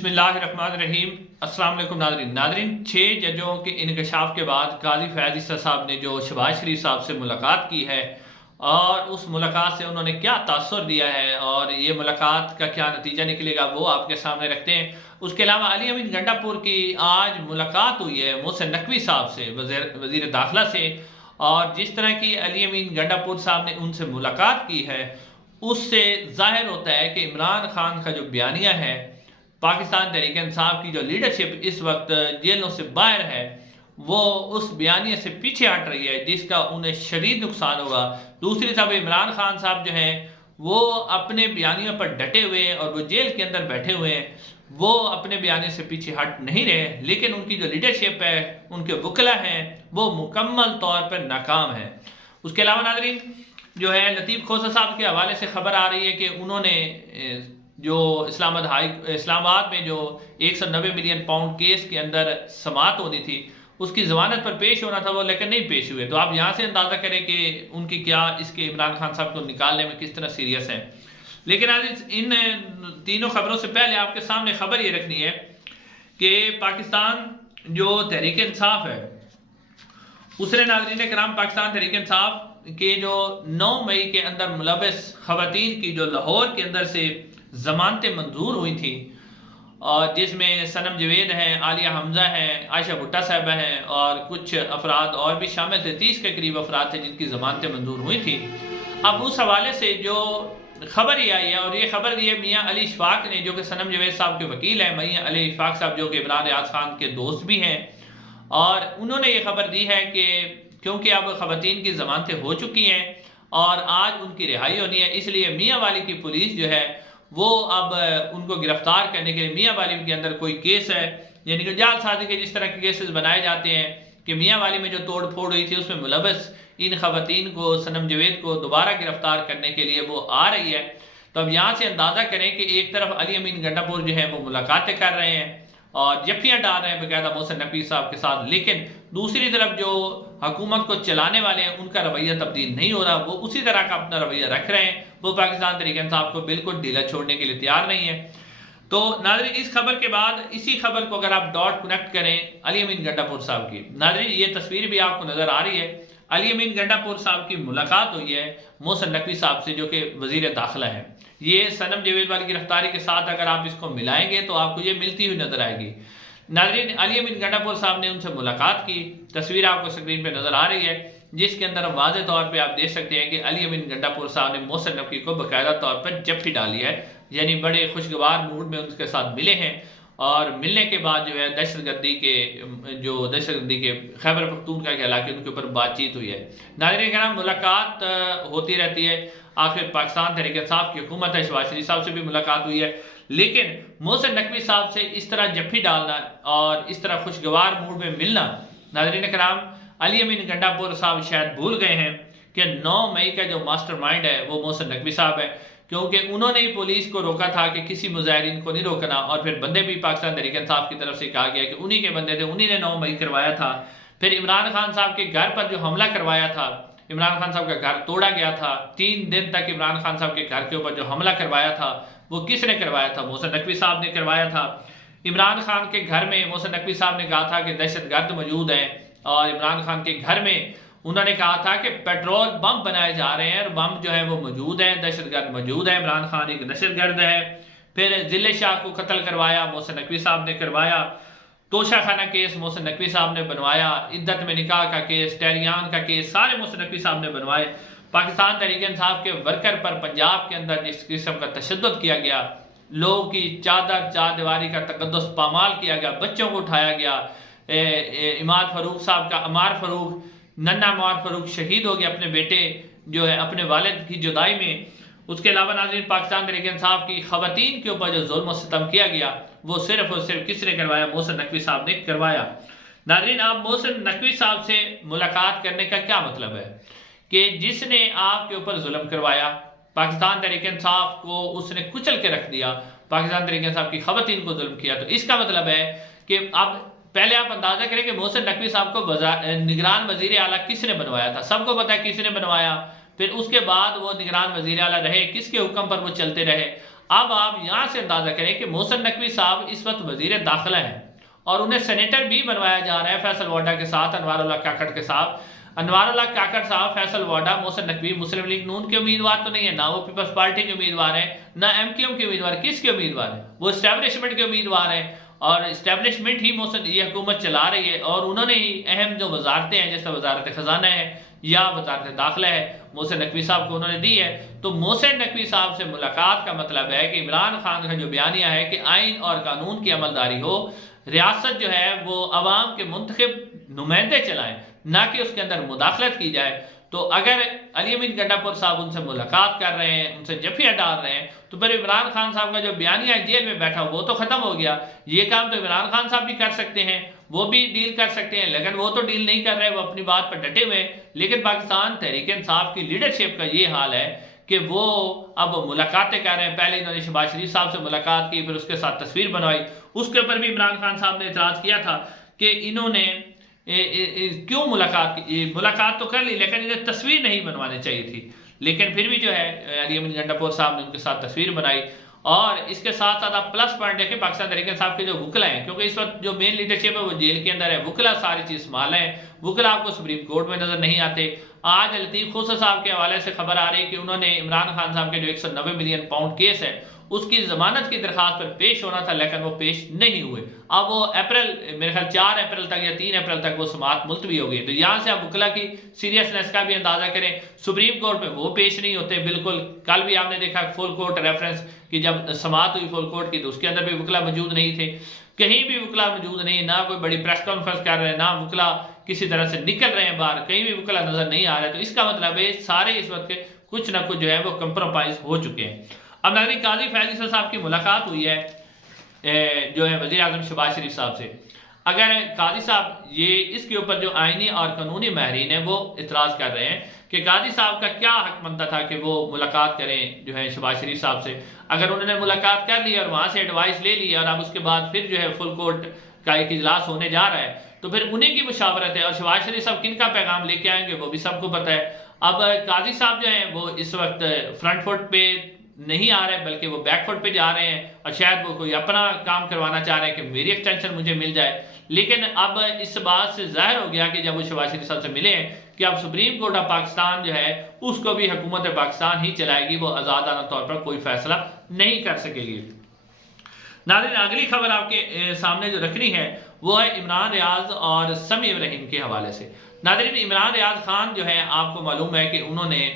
بسم اللہ الرحمن الرحیم۔ السلام علیکم ناظرین 6 ججوں کے انکشاف کے بعد قاضی فیاض عیسیٰ صاحب نے جو شہباز شریف صاحب سے ملاقات کی ہے اور اس ملاقات سے انہوں نے کیا تاثر دیا ہے اور یہ ملاقات کا کیا نتیجہ نکلے گا وہ آپ کے سامنے رکھتے ہیں۔ اس کے علاوہ علی امین گنڈا پور کی آج ملاقات ہوئی ہے محسن نقوی صاحب سے، وزیر داخلہ سے، اور جس طرح کی علی امین گنڈا پور صاحب نے ان سے ملاقات کی ہے اس سے ظاہر ہوتا ہے کہ عمران خان کا جو بیانیہ ہے، پاکستان تحریک انصاف کی جو لیڈرشپ اس وقت جیلوں سے باہر ہے، وہ اس بیانیے سے پیچھے ہٹ رہی ہے جس کا انہیں شدید نقصان ہوگا۔ دوسری طرف عمران خان صاحب جو ہیں وہ اپنے بیانیوں پر ڈٹے ہوئے ہیں اور وہ جیل کے اندر بیٹھے ہوئے ہیں، وہ اپنے بیانیے سے پیچھے ہٹ نہیں رہے، لیکن ان کی جو لیڈرشپ ہے، ان کے وکلا ہیں، وہ مکمل طور پر ناکام ہیں۔ اس کے علاوہ ناظرین جو ہے لطیف کھوسہ صاحب کے حوالے سے خبر آ رہی ہے کہ انہوں نے جو اسلام آباد میں جو 190 ملین پاؤنڈ کیس کے اندر سماعت ہونی تھی، اس کی ضمانت پر پیش ہونا تھا وہ، لیکن نہیں پیش ہوئے۔ تو آپ یہاں سے اندازہ کریں کہ ان کی کیا اس کے عمران خان صاحب کو نکالنے میں کس طرح سیریس ہیں۔ لیکن آج ان تینوں خبروں سے پہلے آپ کے سامنے خبر یہ رکھنی ہے کہ پاکستان جو تحریک انصاف ہے، اس نے ناظرین کرام پاکستان تحریک انصاف کے جو 9 مئی کے اندر ملوث خواتین کی جو لاہور کے اندر سے ضمانتیں منظور ہوئی تھیں، اور جس میں صنم جوید ہیں، عالیہ حمزہ ہیں، عائشہ بھٹہ صاحبہ ہیں اور کچھ افراد اور بھی شامل تھے، 30 کے قریب افراد تھے جن کی ضمانتیں منظور ہوئی تھیں۔ اب اس حوالے سے جو خبر یہ آئی ہے، اور یہ خبر یہ میاں علی اشفاق نے، جو کہ صنم جوید صاحب کے وکیل ہیں، میاں علی اشفاق صاحب جو کہ عمران ریاض خان کے دوست بھی ہیں، اور انہوں نے یہ خبر دی ہے کہ کیونکہ اب خواتین کی ضمانتیں ہو چکی ہیں اور آج ان کی رہائی ہونی ہے، اس لیے میاں والی کی پولیس جو ہے وہ اب ان کو گرفتار کرنے کے لیے میاں والی کے اندر کوئی کیس ہے، یعنی کہ جعل سازی کے جس طرح کے کیسز بنائے جاتے ہیں کہ میاں والی میں جو توڑ پھوڑ ہوئی تھی اس میں ملوث ان خواتین کو، صنم جوید کو دوبارہ گرفتار کرنے کے لیے وہ آ رہی ہے۔ تو اب یہاں سے اندازہ کریں کہ ایک طرف علی امین گنڈا پور جو ہے وہ ملاقاتیں کر رہے ہیں اور جفیاں ڈال رہے ہیں باقاعدہ محسن نقوی صاحب کے ساتھ، لیکن دوسری طرف جو حکومت کو چلانے والے ہیں ان کا رویہ تبدیل نہیں ہو رہا، وہ اسی طرح کا اپنا رویہ رکھ رہے ہیں، وہ پاکستان تحریک انصاف کو بالکل ڈھیلا چھوڑنے کے لیے تیار نہیں ہے۔ تو ناظرین اس خبر کے بعد اسی خبر کو اگر آپ ڈاٹ کنیکٹ کریں علی امین گنڈا پور صاحب کی، ناظرین یہ تصویر بھی آپ کو نظر آ رہی ہے، علی امین گنڈا پور صاحب کی ملاقات ہوئی ہے محسن نقوی صاحب سے جو کہ وزیر داخلہ ہیں۔ یہ صنم جوید والی گرفتاری کے ساتھ اگر آپ اس کو ملائیں گے تو آپ کو یہ ملتی ہوئی نظر آئے گی۔ ناظرین علی امین گنڈا پور صاحب نے ان سے ملاقات کی، تصویر آپ کو سکرین پہ نظر آ رہی ہے، جس کے اندر واضح طور پہ آپ دیکھ سکتے ہیں کہ علی امین گنڈا پور صاحب نے محسن نقوی کو باقاعدہ طور پر جفی ڈالی ہے، یعنی بڑے خوشگوار موڈ میں ان کے ساتھ ملے ہیں، اور ملنے کے بعد جو ہے دہشت گردی کے خیبر پختونخوا کے علاقے ان کے اوپر بات چیت ہوئی ہے۔ ناظرین کرام ملاقات ہوتی رہتی ہے، آخر پاکستان تحریک انصاف کی حکومت ہے، شہباز شریف صاحب سے بھی ملاقات ہوئی ہے، لیکن محسن نقوی صاحب سے اس طرح جفی ڈالنا اور اس طرح خوشگوار موڈ میں ملنا، ناظرین کرام علی امین گنڈا پور صاحب شاید بھول گئے ہیں کہ 9 مئی کا جو ماسٹر مائنڈ ہے وہ محسن نقوی صاحب ہے، کیونکہ انہوں نے ہی پولیس کو روکا تھا کہ کسی مظاہرین کو نہیں روکنا، اور پھر بندے بھی پاکستان تحریک انصاف کی طرف سے کہا گیا کہ انہی کے بندے تھے، انہی نے 9 مئی کروایا تھا۔ پھر عمران خان صاحب کے گھر پر جو حملہ کروایا تھا، عمران خان صاحب کا گھر توڑا گیا تھا، 3 دن تک عمران خان صاحب کے گھر کے اوپر جو حملہ کروایا تھا وہ کس نے کروایا تھا؟ محسن نقوی صاحب نے کروایا تھا۔ عمران خان کے گھر میں محسن نقوی صاحب نے کہا تھا کہ دہشت گرد موجود ہیں، اور عمران خان کے گھر میں انہوں نے کہا تھا کہ پیٹرول بم بنائے جا رہے ہیں اور بم جو ہے وہ موجود ہیں، دہشت گرد موجود ہیں، عمران خان ایک دہشت گرد ہے۔ پھر ذل شاہ کو قتل کروایا محسن نقوی صاحب نے کروایا، توشہ خانہ کیس محسن نقوی صاحب نے بنوایا، عدت میں نکاح کا کیس، ٹہریان کا کیس، سارے محسن نقوی صاحب نے بنوائے۔ پاکستان تحریک انصاف کے ورکر پر پنجاب کے اندر جس قسم کا تشدد کیا گیا، لوگوں کی چار دیواری کا تقدس پامال کیا گیا، بچوں کو اٹھایا گیا، اماد فاروق صاحب کا عمار فاروق، ننھا عمار فاروق شہید ہو گیا اپنے بیٹے جو ہے اپنے والد کی جدائی میں۔ اس کے علاوہ ناظرین پاکستان تحریک انصاف کی خواتین کے اوپر جو ظلم و ستم کیا گیا وہ صرف اور صرف کس نے کروایا؟ محسن نقوی صاحب نے کروایا۔ ناظرین آپ محسن نقوی صاحب سے ملاقات کرنے کا کیا مطلب ہے کہ جس نے آپ کے اوپر ظلم کروایا، پاکستان تحریک انصاف کو اس نے کچل کے رکھ دیا، پاکستان تحریک انصاف کی خواتین کو ظلم کیا، تو اس کا مطلب ہے کہ اب پہلے آپ اندازہ کریں کہ محسن نقوی صاحب کو نگران وزیر اعلیٰ کس نے بنوایا تھا؟ سب کو پتا ہے کس نے بنوایا۔ پھر اس کے بعد وہ نگران وزیر اعلیٰ رہے، کس کے حکم پر وہ چلتے رہے؟ اب آپ یہاں سے اندازہ کریں کہ محسن نقوی صاحب اس وقت وزیر داخلہ ہیں اور انہیں سینیٹر بھی بنوایا جا رہا ہے فیصل ووڈا کے ساتھ، انوار اللہ کاکڑ کے ساتھ۔ انوار اللہ کاکڑ صاحب، فیصل ووڈا، محسن نقوی مسلم لیگ نون کے امیدوار تو نہیں ہے، نہ وہ پیپلز پارٹی کے امیدوار ہیں، نہ ایم کیو ایم کے امیدوار، کس کے امیدوار ہیں؟ وہ اسٹیبلشمنٹ کے امیدوار ہیں، اور اسٹیبلشمنٹ ہی محسن یہ حکومت چلا رہی ہے، اور انہوں نے ہی اہم جو وزارتیں ہیں جیسے وزارت خزانہ ہے یا وزارت داخلہ ہے محسن نقوی صاحب کو انہوں نے دی ہے۔ تو محسن نقوی صاحب سے ملاقات کا مطلب ہے کہ عمران خان کا جو بیانیہ ہے کہ آئین اور قانون کی عملداری ہو، ریاست جو ہے وہ عوام کے منتخب نمائندے چلائیں، نہ کہ اس کے اندر مداخلت کی جائے۔ تو اگر علی امین گنڈا پور صاحب ان سے ملاقات کر رہے ہیں، ان سے جفیاں ڈال رہے ہیں، تو پھر عمران خان صاحب کا جو بیانیہ جیل میں بیٹھا وہ تو ختم ہو گیا۔ یہ کام تو عمران خان صاحب بھی کر سکتے ہیں، وہ بھی ڈیل کر سکتے ہیں، لیکن وہ تو ڈیل نہیں کر رہے، وہ اپنی بات پر ڈٹے ہوئے۔ لیکن پاکستان تحریک انصاف کی لیڈرشپ کا یہ حال ہے کہ وہ اب ملاقاتیں کر رہے ہیں۔ پہلے انہوں نے شہباز شریف صاحب سے ملاقات کی، پھر اس کے ساتھ تصویر بنوائی، اس کے اوپر بھی عمران خان صاحب نے اعتراض کیا تھا کہ انہوں نے کیوں ملاقات کی، ملاقات تو کر لی لیکن انہیں تصویر نہیں بنوانے چاہیے تھی۔ لیکن پھر بھی جو ہے علی امین گنڈا پور صاحب نے ان کے ساتھ تصویر بنائی۔ اور اس کے ساتھ ساتھ آپ پلس پوائنٹ دیکھیں پاکستان تحریک انصاف کے جو وکلا ہیں، کیونکہ اس وقت جو مین لیڈرشپ ہے وہ جیل کے اندر ہے، وکلا ساری چیز سنبھال ہیں، وکلا آپ کو سپریم کورٹ میں نظر نہیں آتے۔ آج لطیف خسرو صاحب کے حوالے سے خبر آ رہی ہے کہ انہوں نے عمران خان صاحب کے جو 190 ملین پاؤنڈ کیس ہے اس کی ضمانت کی درخواست پر پیش ہونا تھا، لیکن وہ پیش نہیں ہوئے۔ اب وہ میرے خیال 4 اپریل تک یا 3 اپریل تک وہ سماعت ملتوی ہو گئی۔ تو یہاں سے آپ وکلا کی سیریسنس کا بھی اندازہ کریں، سپریم کورٹ میں وہ پیش نہیں ہوتے بالکل۔ کل بھی آپ نے دیکھا فل کورٹ ریفرنس کہ جب سماعت ہوئی فل کورٹ کی تو اس کے اندر بھی وکلا موجود نہیں تھے، کہیں بھی وکلا موجود نہیں، نہ کوئی بڑی پریس کانفرنس کر رہے ہیں، نہ وکلا کسی طرح سے نکل رہے ہیں باہر، کہیں بھی وکلا نظر نہیں آ رہا ہے۔ تو اس کا مطلب ہے سارے اس وقت کے کچھ نہ کچھ جو ہے وہ کمپرومائز ہو چکے ہیں۔ اب ناظرین، قاضی فیاض عیسیٰ صاحب کی ملاقات ہوئی ہے جو ہے وزیر اعظم شہباز شریف صاحب سے۔ اگر قاضی صاحب یہ اس کے اوپر جو آئینی اور قانونی ماہرین ہیں وہ اعتراض کر رہے ہیں کہ قاضی صاحب کا کیا حق بنتا تھا کہ وہ ملاقات کریں جو ہے شہباز شریف صاحب سے۔ اگر انہوں نے ملاقات کر لی اور وہاں سے ایڈوائس لے لی اور اب اس کے بعد پھر جو ہے فل کورٹ کا ایک اجلاس ہونے جا رہا ہے تو پھر انہیں کی مشاورت ہے، اور شہباز شریف صاحب کن کا پیغام لے کے آئیں گے وہ بھی سب کو پتہ ہے۔ اب قاضی صاحب جو ہیں وہ اس وقت فرنٹ فٹ پہ نہیں آ رہے بلکہ وہ بیک فٹ پہ جا رہے ہیں، اور شاید وہ کوئی اپنا کام کروانا چاہ رہے ہیں کہ میری ایکسٹینشن مجھے مل جائے۔ لیکن اب اس بات سے ظاہر ہو گیا کہ جب وہ شہباز شریف صاحب سے ملے ہیں کہ اب سپریم کورٹ آف پاکستان جو ہے اس کو بھی حکومت پاکستان ہی چلائے گی، وہ آزادانہ طور پر کوئی فیصلہ نہیں کر سکے گی۔ ناظرین، اگلی خبر آپ کے سامنے جو رکھنی ہے وہ ہے عمران ریاض اور سمیع ابراہیم کے حوالے سے۔ ناظرین، عمران ریاض خان جو ہے آپ کو معلوم ہے کہ انہوں نے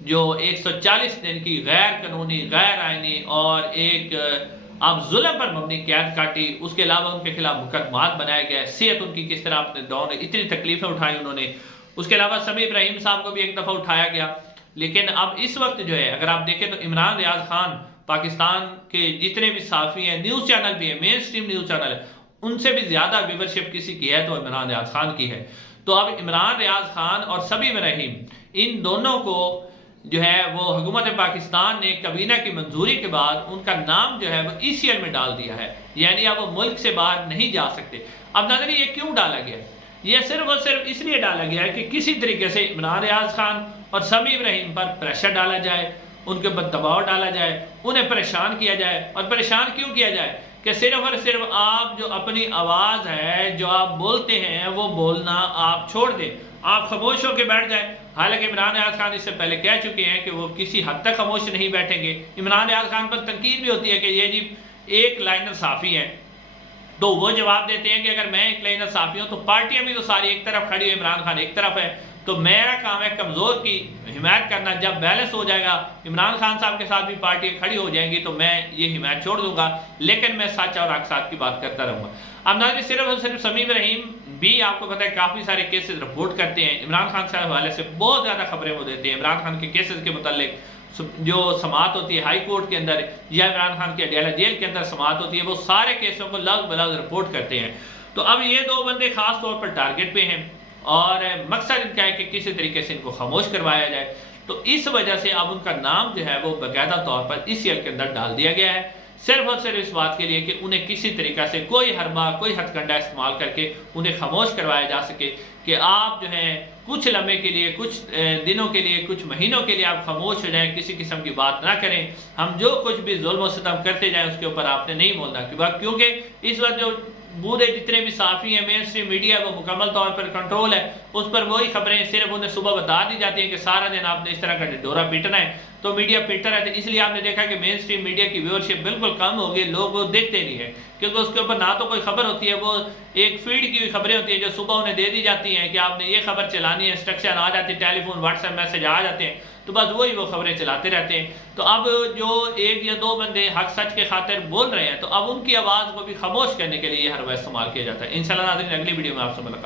جو 140 دن کی غیر قانونی، غیر آئینی اور ایک اب ظلم پر مبنی قید کاٹی، اس کے علاوہ ان کے خلاف مقدمات بنائے گئے، صحت ان کی کس طرح اپنے دور میں اتنی تکلیفیں اٹھائی انہوں نے، اس کے علاوہ سمیع ابراہیم صاحب کو بھی ایک دفعہ اٹھایا گیا۔ لیکن اب اس وقت جو ہے اگر آپ دیکھیں تو عمران ریاض خان پاکستان کے جتنے بھی صحافی ہیں، نیوز چینل بھی ہیں، مین سٹریم نیوز چینل ہے، ان سے بھی زیادہ ویورشپ کسی کی ہے تو عمران ریاض خان کی ہے۔ تو اب عمران ریاض خان اور سمیع ابراہیم ان دونوں کو جو ہے وہ حکومت پاکستان نے کابینہ کی منظوری کے بعد ان کا نام جو ہے وہ ECL میں ڈال دیا ہے، یعنی اب وہ ملک سے باہر نہیں جا سکتے۔ اب ناظرین، یہ کیوں ڈالا گیا؟ یہ صرف اور صرف اس لیے ڈالا گیا ہے کہ کسی طریقے سے عمران ریاض خان اور سمیع ابراہیم پر پریشر ڈالا جائے، ان کے اوپر دباؤ ڈالا جائے، انہیں پریشان کیا جائے۔ اور پریشان کیوں کیا جائے؟ کہ صرف اور صرف آپ جو اپنی آواز ہے، جو آپ بولتے ہیں، وہ بولنا آپ چھوڑ دیں، آپ خاموش ہو کے بیٹھ جائیں۔ حالانکہ عمران ریاض خان اس سے پہلے کہہ چکے ہیں کہ وہ کسی حد تک خاموش نہیں بیٹھیں گے۔ عمران ریاض خان پر تنقید بھی ہوتی ہے کہ یہ جی ایک لائنر صحافی ہیں، تو وہ جواب دیتے ہیں کہ اگر میں ایک لائنر صحافی ہوں تو پارٹیاں بھی تو ساری ایک طرف کھڑی ہے، عمران خان ایک طرف ہے، تو میرا کام ہے کمزور کی حمایت کرنا۔ جب بیلنس ہو جائے گا، عمران خان صاحب کے ساتھ بھی پارٹیاں کھڑی ہو جائیں گی تو میں یہ حمایت چھوڑ دوں گا، لیکن میں سچ اور حق ساتھ کی بات کرتا رہوں گا۔ اب ناظرین، صرف اور صرف سمیع ابراہیم بھی آپ کو پتہ ہے کافی سارے کیسز رپورٹ کرتے ہیں، عمران خان صاحب حوالے سے بہت زیادہ خبریں وہ دیتے ہیں۔ عمران خان کے کیسز کے متعلق جو سماعت ہوتی ہے ہائی کورٹ کے اندر یا عمران خان کے اڈیالہ جیل کے اندر سماعت ہوتی ہے، وہ سارے کیسوں کو لفظ بلفظ رپورٹ کرتے ہیں۔ تو اب یہ دو بندے خاص طور پر ٹارگٹ پہ ہیں اور مقصد ان کا ہے کہ کسی طریقے سے ان کو خاموش کروایا جائے۔ تو اس وجہ سے اب ان کا نام جو ہے وہ باقاعدہ طور پر ECL کے اندر ڈال دیا گیا ہے، صرف اور صرف اس بات کے لیے کہ انہیں کسی طریقہ سے کوئی حربہ، کوئی ہتھ کنڈا استعمال کر کے انہیں خاموش کروایا جا سکے کہ آپ جو ہیں کچھ لمحے کے لیے، کچھ دنوں کے لیے، کچھ مہینوں کے لیے آپ خاموش ہو جائیں، کسی قسم کی بات نہ کریں. ہم جو کچھ بھی ظلم و ستم کرتے جائیں اس کے اوپر آپ نے نہیں بولنا، کیونکہ اس وقت جو بوڑھے جتنے بھی صحافی ہیں، مین اسٹریم میڈیا وہ مکمل طور پر کنٹرول ہے، اس پر وہی خبریں صرف انہیں صبح بتا دی جاتی ہیں کہ سارا دن آپ نے اس طرح کا ڈورا پیٹنا ہے، تو میڈیا پیٹتا رہتا ہے. اس لیے آپ نے دیکھا کہ مین اسٹریم میڈیا کی ویورشپ بالکل کم ہو گئی، لوگ وہ دیکھتے نہیں ہیں، کیونکہ اس کے اوپر نہ تو کوئی خبر ہوتی ہے، وہ ایک فیڈ کی ہوئی خبریں ہوتی ہیں جو صبح انہیں دے دی جاتی ہیں کہ آپ نے یہ خبر چلانی ہے، انسٹرکشن آ جاتی ہے، ٹیلی فون واٹس ایپ میسج آ جاتے ہیں، تو بس وہی وہ خبریں چلاتے رہتے ہیں. تو اب جو ایک یا دو بندے حق سچ کے خاطر بول رہے ہیں، تو اب ان کی آواز کو بھی خاموش کرنے کے لیے یہ ہر وہ استعمال کیا جاتا ہے. انشاءاللہ ناظرین اگلی ویڈیو میں آپ سے ملاقات.